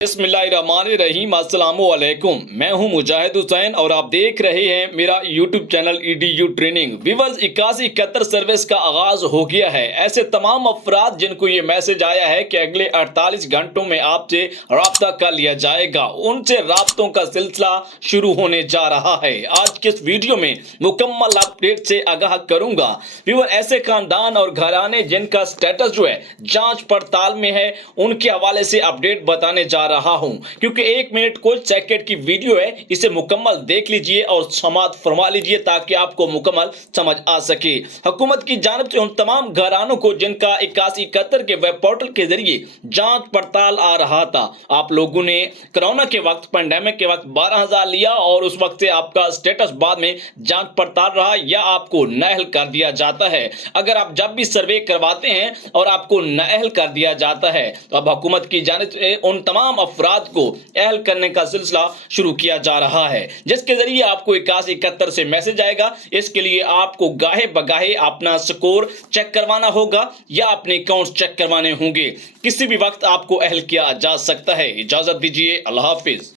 बिस्मिल्लाहिर्रहमानिर्रहीम अस्सलाम वालेकुम। मैं हूं मुजाहिद हुसैन और आप देख रहे हैं मेरा YouTube channel EDU training. Viewers 8171 service का आगाज हो गया है। ऐसे तमाम अफराद जिनको ये मैसेज आया है कि अगले 48 घंटों में आपसे राब्ता कर लिया जाएगा, उनसे राब्तों का सिलसिला शुरू होने जा रहा है। आज के इस वीडियो में मुकम्मल अपडेट से आगाह करूंगा। व्यूअर ऐसे खानदान और घराने जिनका स्टेटस जो है जांच पड़ताल में है, उनके हवाले से अपडेट बताने जा रहा हूं, क्योंकि 1 मिनट कुछ सेकंड की वीडियो है। इसे मुकम्मल देख लीजिए और समाअत फरमा लीजिए ताकि आपको मुकम्मल समझ आ सके। हुकूमत की जानिब से उन तमाम घरानों को जिनका 8171 के वेब पोर्टल के जरिए जांच पड़ताल आ रहा था, आप लोगों ने कोरोना के वक्त, पेंडेमिक के वक्त 12,000 लिया और उस वक्त से आपका स्टेटस बाद में जांच पड़ताल रहा या आपको नाअहल कर दिया जाता है। अगर आप जब भी सर्वे करवाते हैं और आपको नाअहल कर दिया जाता है, तो अब हुकूमत की जानिब से उन तमाम अफराद को अहल करने का सिलसिला शुरू किया जा रहा है, जिसके जरिए आपको 8171 से मैसेज आएगा। इसके लिए आपको गाहे बगाहे अपना स्कोर चेक करवाना होगा या अपने अकाउंट चेक करवाने होंगे। किसी भी वक्त आपको अहल किया जा सकता है। इजाजत दीजिए, अल्लाह हाफिज।